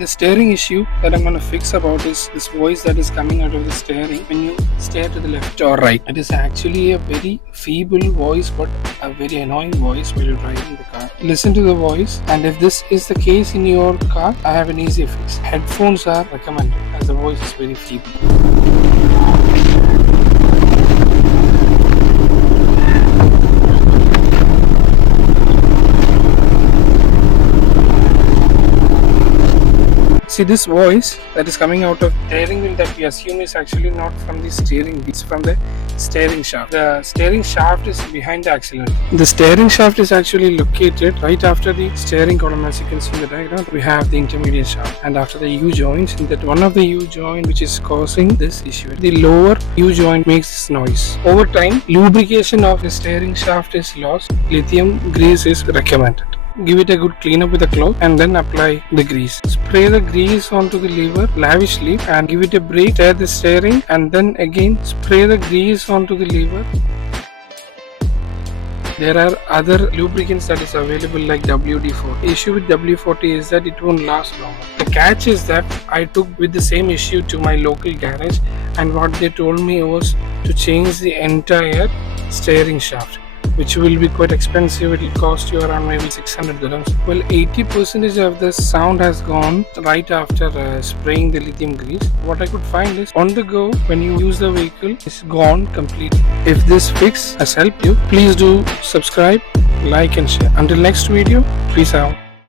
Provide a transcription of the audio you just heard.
The steering issue that I'm going to fix about is this voice that is coming out of the steering when you steer to the left or right. It is actually a very feeble voice but a very annoying voice while you're driving the car. Listen to the voice, and if this is the case in your car, I have an easy fix. Headphones are recommended as the voice is very feeble. See, this voice that is coming out of the steering wheel that we assume is actually not from the steering wheel, it's from the steering shaft. The steering shaft is behind the accelerator. The steering shaft is actually located right after the steering column. As you can see in the diagram, we have the intermediate shaft, and after the U-joint, in that one of the U-joint which is causing this issue, the lower U-joint makes this noise. Over time, lubrication of the steering shaft is lost. Lithium grease is recommended. Give it a good clean up with a cloth and then apply the grease. Spray the grease onto the lever lavishly and give it a break. Steer the steering and then again spray the grease onto the lever. There are other lubricants that is available like WD-40. The issue with WD-40 is that it won't last longer. The catch is that I took with the same issue to my local garage, and what they told me was to change the entire steering shaft, which will be quite expensive. It will cost you around maybe 600 dirhams. Well, 80% of the sound has gone right after spraying the lithium grease. What I could find is on the go when you use the vehicle, it's gone completely. If this fix has helped you, please do subscribe, like and share. Until next video, peace out.